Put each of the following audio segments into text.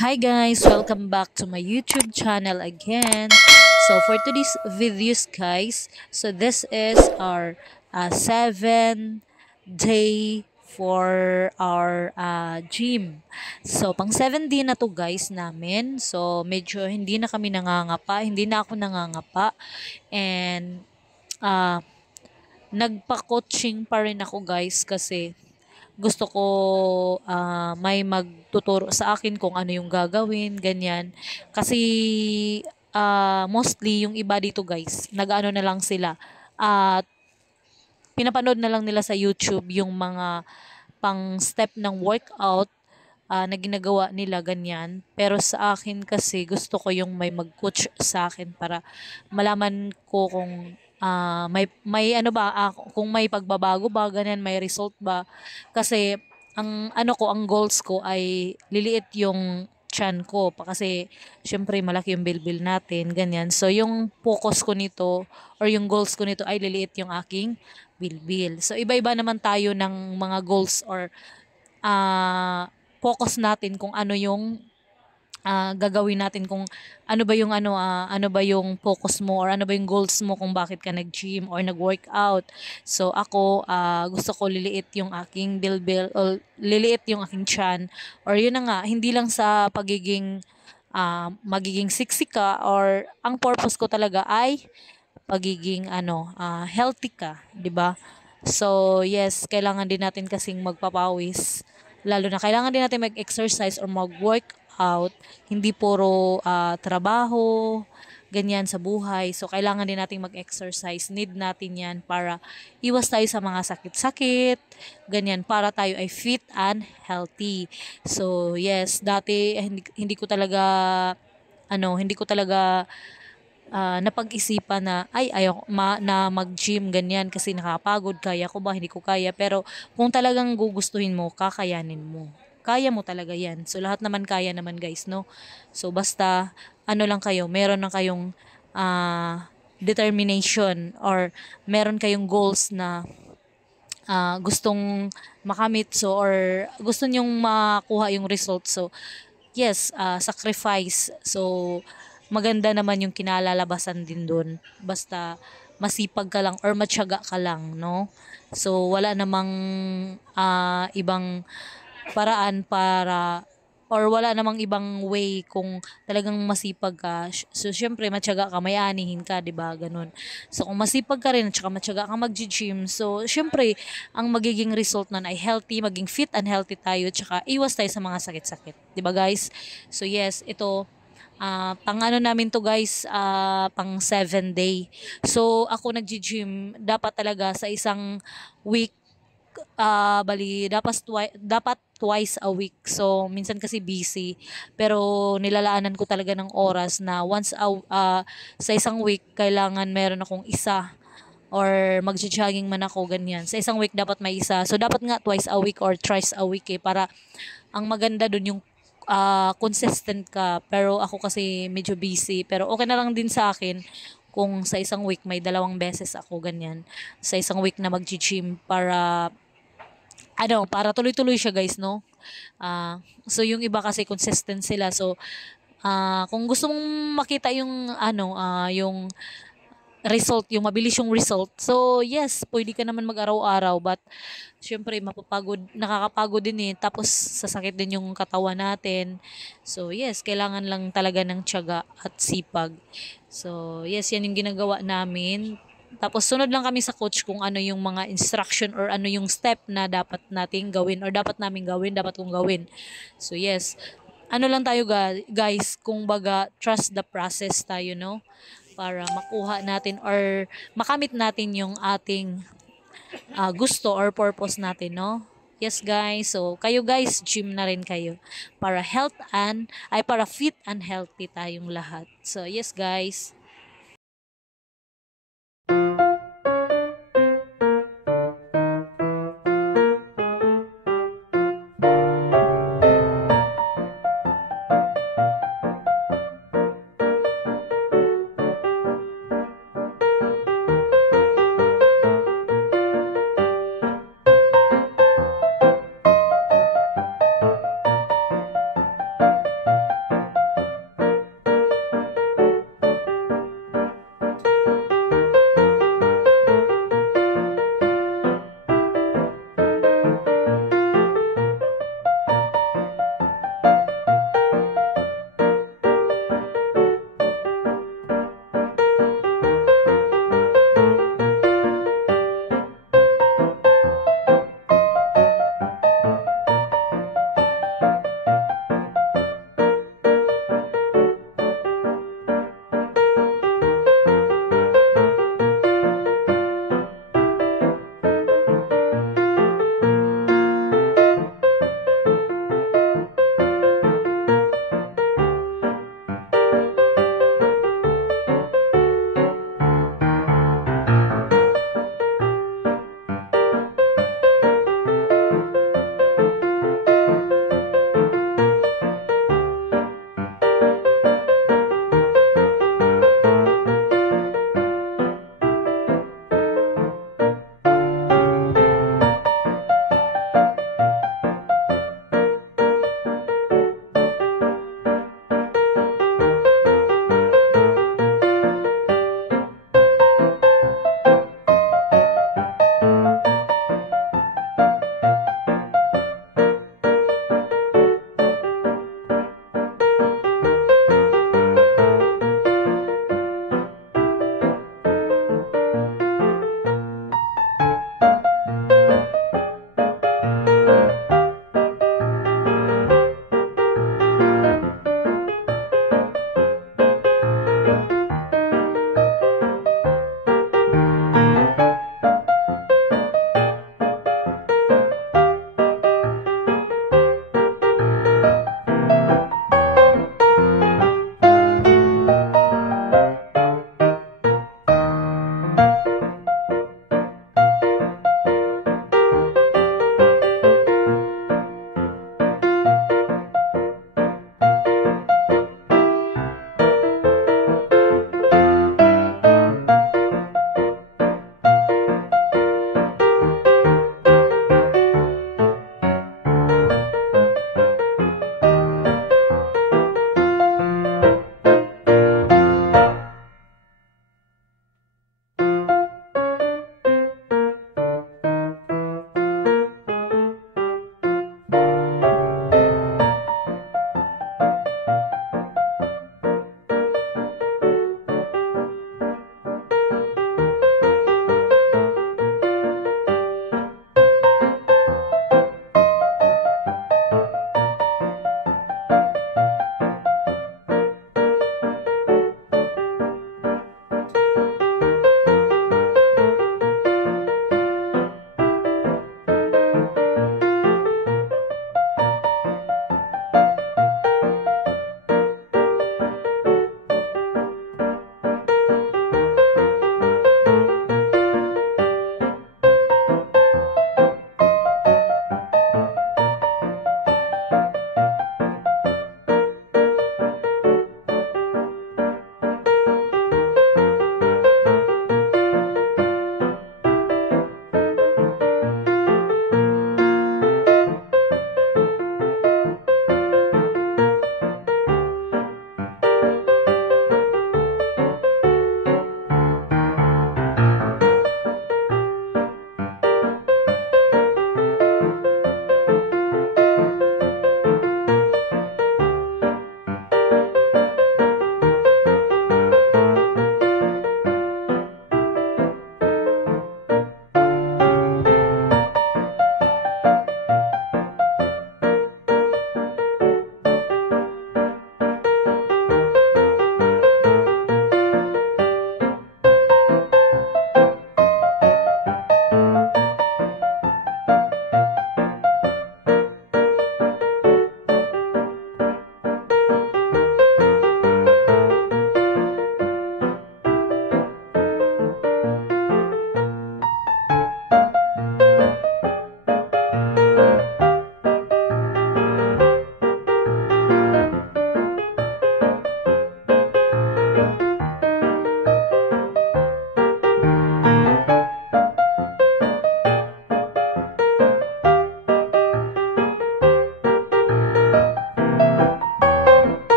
Hi guys, welcome back to my YouTube channel again. So for today's videos guys, so this is our 7 day for our gym. So pang 7 day na to guys namin. So medyo hindi na kami nangangapa, hindi na ako nangangapa. And uh, nagpa-coaching pa rin ako guys kasi gusto ko may magtuturo sa akin kung ano yung gagawin, ganyan. Kasi mostly yung iba dito guys, nag-ano na lang sila. At pinapanood na lang nila sa YouTube yung mga pang step ng workout na ginagawa nila ganyan. Pero sa akin kasi gusto ko yung may mag-coach sa akin para malaman ko kung may ano ba, kung may pagbabago ba, ganyan, may result ba. Kasi ang ano ko, ang goals ko ay liliit yung chan ko pa kasi syempre malaki yung bilbil natin, ganyan. So yung focus ko nito or yung goals ko nito ay liliit yung aking bilbil. So iba-iba naman tayo ng mga goals or ah, focus natin kung ano yung gagawin natin kung ano ba yung focus mo or ano ba yung goals mo kung bakit ka nag-gym or nag-workout. So ako gusto ko liliit yung aking bilbil o liliit yung aking chan or yun na nga hindi lang sa pagiging magiging sexy ka or ang purpose ko talaga ay pagiging healthy ka, 'di ba? So, yes, kailangan din natin kasing magpapawis. Lalo na kailangan din natin mag-exercise or mag-workout, hindi puro trabaho, ganyan sa buhay. So, kailangan din nating mag-exercise. Need natin 'yan para iwas tayo sa mga sakit-sakit, ganyan para tayo ay fit and healthy. So, yes, dati hindi ko talaga hindi ko talaga napag-isipan na ay ayaw na mag-gym ganyan kasi nakakapagod, kaya ko ba, hindi ko kaya. Pero kung talagang gugustuhin mo, kakayanin mo. Kaya mo talaga yan. So lahat naman kaya naman guys, no? So basta ano lang kayo, meron lang kayong determination or meron kayong goals na gustong makamit so or gusto nyong makuha yung result. So yes, sacrifice. So, maganda naman yung kinalalabasan din dun. Basta masipag ka lang or matyaga ka lang, no? So, wala namang ibang paraan para or wala namang ibang way kung talagang masipag ka. So, syempre, matyaga ka, may anihin ka, di ba? Ganun. So, kung masipag ka rin at saka matyaga ka mag-gym, so, syempre, ang magiging result nun ay healthy, maging fit and healthy tayo, at saka iwas tayo sa mga sakit-sakit. Di ba, guys? So, yes, ito, pang ano namin to guys, pang 7 day. So, ako nag-gym, dapat talaga sa isang week, bali dapat twice a week. So minsan kasi busy pero nilalaanan ko talaga ng oras na sa isang week kailangan meron akong isa or magjo-jogging man ako ganyan. Sa isang week dapat may isa. So dapat nga twice a week or thrice a week para ang maganda dun yung consistent ka. Pero ako kasi medyo busy pero okay na lang din sa akin kung sa isang week may 2 beses ako ganyan. Sa isang week na mag-gym para para tuloy-tuloy siya guys, no? So yung iba kasi consistent sila. So kung gusto mong makita yung yung result, yung mabilis yung result. So yes, pwede ka naman mag-araw-araw but syempre mapapagod, nakakapagod din eh. Tapos sasakit din yung katawan natin. So yes, kailangan lang talaga ng tiyaga at sipag. So yes, yan yung ginagawa namin. Tapos sunod lang kami sa coach kung ano yung mga instruction or ano yung step na dapat nating gawin or dapat namin gawin, dapat kong gawin. So yes, ano lang tayo guys, kung baga trust the process tayo, no? Para makuha natin or makamit natin yung ating gusto or purpose natin, no? Yes guys, so kayo guys, gym na rin kayo para para fit and healthy tayong lahat. So yes guys.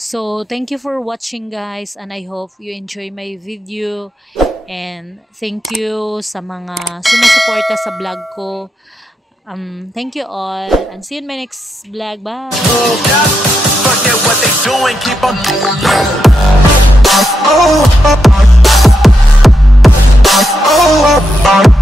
So, thank you for watching guys, and I hope you enjoy my video. And thank you sa mga sumusuporta sa vlog ko. Thank you all, and see you in my next vlog. Bye! Forget what they doing, keep on. Oh,